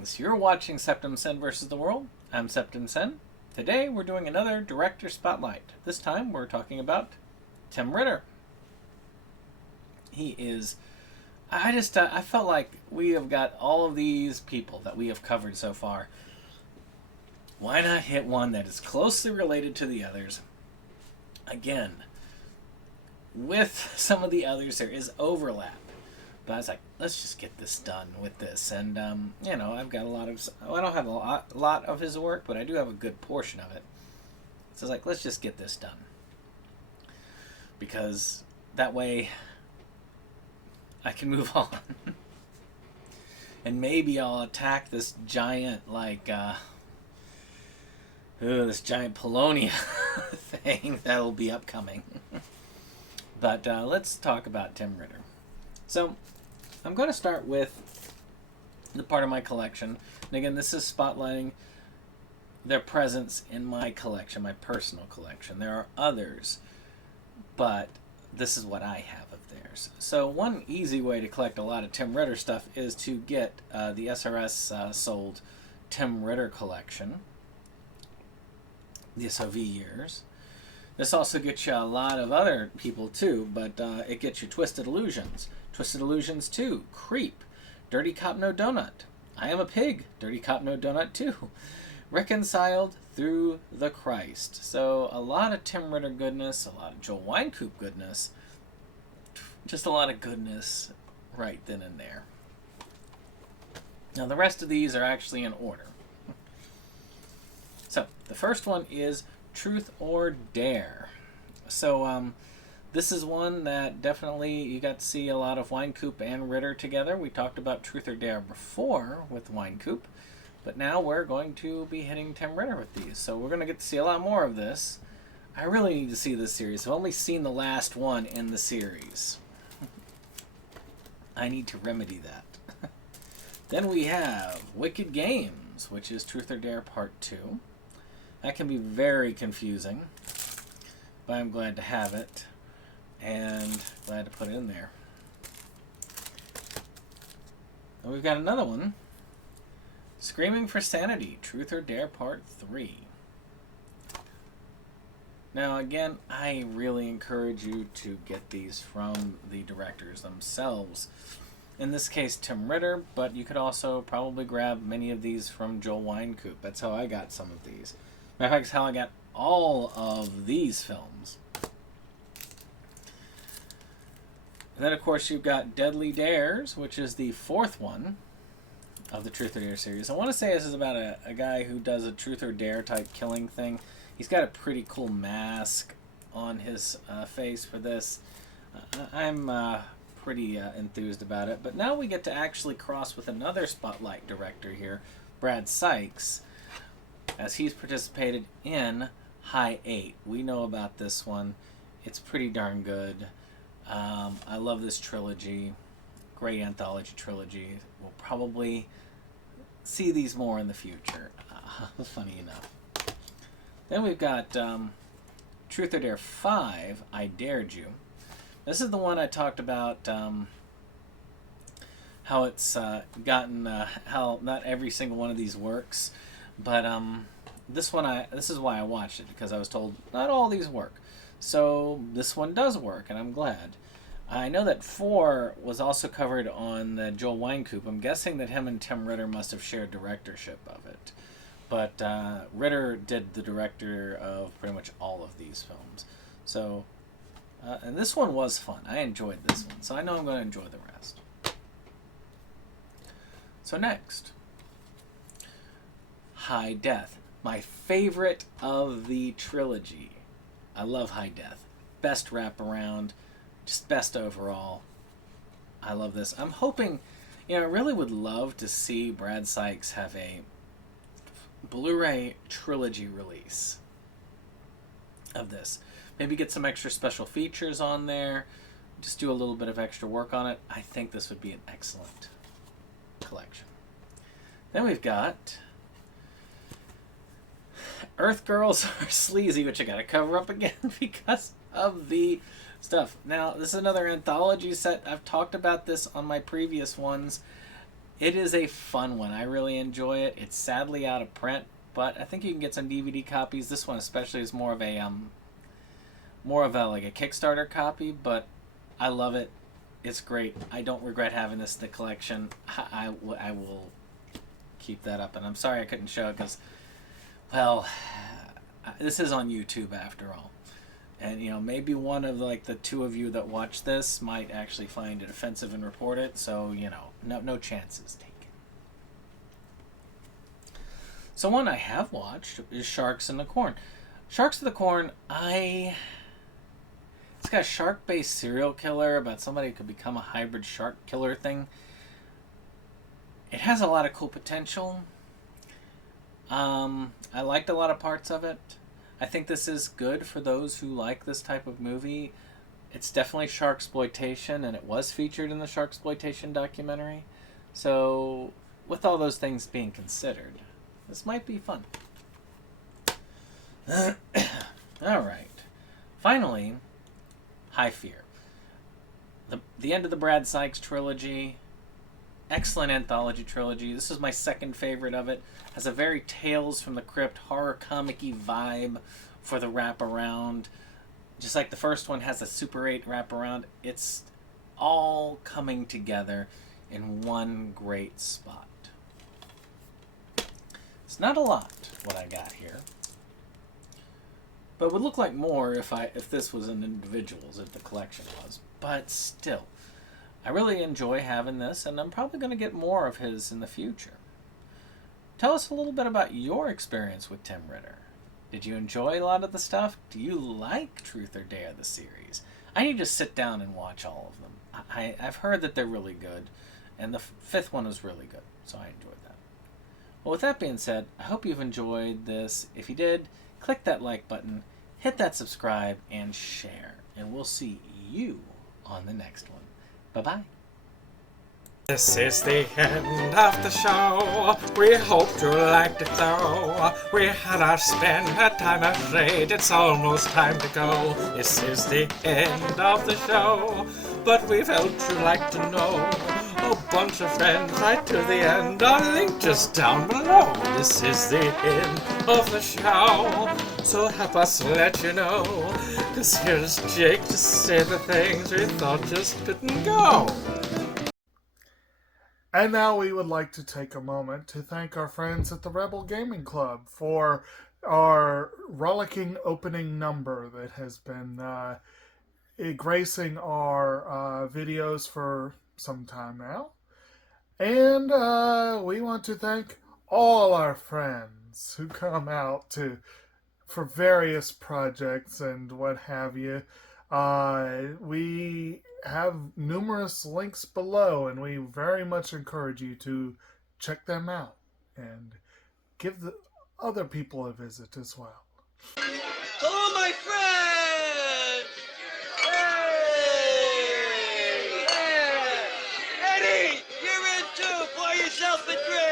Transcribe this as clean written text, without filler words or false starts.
Greetings! You're watching SeptumSin versus the World. I'm SeptumSin. Today we're doing another Director Spotlight. This time we're talking about Tim Ritter. He is... I felt like we have got all of these people that we have covered so far. Why not hit one that is closely related to the others? Again, with some of the others there is overlap. But I was like, let's just get this done with this. And, you know, I've got a lot of... I don't have a lot of his work, but I do have a good portion of it. So I was like, let's just get this done. Because that way I can move on. And maybe I'll attack this giant, like, this giant Polonia thing that'll be upcoming. But let's talk about Tim Ritter. So, I'm going to start with the part of my collection. And again, this is spotlighting their presence in my collection, my personal collection. There are others, but this is what I have of theirs. So one easy way to collect a lot of Tim Ritter stuff is to get the SRS sold Tim Ritter collection, the SOV years. This also gets you a lot of other people too, but it gets you Twisted Illusions. Twisted Illusions 2, Creep, Dirty Cop No Donut, I Am a Pig, Dirty Cop No Donut 2, Reconciled Through the Christ. So a lot of Tim Ritter goodness, a lot of Joel Wynkoop goodness, just a lot of goodness right then and there. Now the rest of these are actually in order. So the first one is Truth or Dare. So this is one that definitely you got to see a lot of Wynkoop and Ritter together. We talked about Truth or Dare before with Wynkoop, but now we're going to be hitting Tim Ritter with these. So we're going to get to see a lot more of this. I really need to see this series. I've only seen the last one in the series. I need to remedy that. Then we have Wicked Games, which is Truth or Dare Part 2. That can be very confusing, but I'm glad to have it. And glad to put it in there. And we've got another one. Screaming for Sanity, Truth or Dare Part 3. Now again, I really encourage you to get these from the directors themselves. In this case, Tim Ritter, but you could also probably grab many of these from Joel Wynkoop. That's how I got some of these. Matter of fact, that's how I got all of these films. And then, of course, you've got Deadly Dares, which is the fourth one of the Truth or Dare series. I want to say this is about a guy who does a Truth or Dare type killing thing. He's got a pretty cool mask on his face for this. I'm pretty enthused about it. But now we get to actually cross with another Spotlight director here, Brad Sykes, as he's participated in High 8. We know about this one. It's pretty darn good. I love this trilogy. Great anthology trilogy. We'll probably see these more in the future. Funny enough. Then we've got Truth or Dare 5, I Dared You. This is the one I talked about, how it's gotten, how not every single one of these works. But this is why I watched it, because I was told not all these work. So this one does work, and I'm glad. I know that 4 was also covered on the Joel Wynkoop. I'm guessing that him and Tim Ritter must have shared directorship of it. But Ritter did the director of pretty much all of these films. So, and this one was fun. I enjoyed this one, so I know I'm going to enjoy the rest. So next, High Death. My favorite of the trilogy. I love High Death. Best wraparound, just best overall. I love this. I'm hoping, I really would love to see Brad Sykes have a Blu-ray trilogy release of this. Maybe get some extra special features on there. Just do a little bit of extra work on it. I think this would be an excellent collection. Then we've got Earth Girls Are Sleazy, which I gotta cover up again because of the stuff. Now, this is another anthology set. I've talked about this on my previous ones. It is a fun one. I really enjoy it. It's sadly out of print, but I think you can get some DVD copies. This one especially is more of a like a Kickstarter copy, but I love it. It's great. I don't regret having this in the collection. I will keep that up, and I'm sorry I couldn't show it because, well, this is on YouTube after all. And, you know, maybe one of, like, the two of you that watch this might actually find it offensive and report it, so, you know, no chances taken. So one I have watched is Sharks in the Corn. Sharks in the Corn, it's got a shark-based serial killer about somebody who could become a hybrid shark killer thing. It has a lot of cool potential. I liked a lot of parts of it. I think this is good for those who like this type of movie. It's definitely sharksploitation, and it was featured in the sharksploitation documentary. So, with all those things being considered, this might be fun. Alright. Finally, High Fear. The end of the Brad Sykes trilogy. Excellent anthology trilogy. This is my second favorite of it. Has a very Tales from the Crypt horror comic-y vibe for the wraparound. Just like the first one has a Super 8 wraparound. It's all coming together in one great spot. It's not a lot what I got here, but it would look like more if this was an individual's, if the collection was. But still, I really enjoy having this, and I'm probably going to get more of his in the future. Tell us a little bit about your experience with Tim Ritter. Did you enjoy a lot of the stuff? Do you like Truth or Dare, the series? I need to sit down and watch all of them. I've heard that they're really good, and the fifth one was really good, so I enjoyed that. Well, with that being said, I hope you've enjoyed this. If you did, click that like button, hit that subscribe, and share. And we'll see you on the next one. Bye-bye. This is the end of the show. We hope you liked it though. We had our spin, a time afraid it's almost time to go. This is the end of the show, but we felt you'd like to know. A bunch of friends right to the end, a link just down below. This is the end of the show, so help us let you know. 'Cause here's Jake to say the things we thought just couldn't go. And now we would like to take a moment to thank our friends at the Rebel Gaming Club for our rollicking opening number that has been gracing our videos for some time now. And we want to thank all our friends who come out for various projects and what have you. We have numerous links below, and we very much encourage you to check them out and give the other people a visit as well. Hello, my friends! Hey! Yeah! Eddie, you're in too! Pour yourself a drink!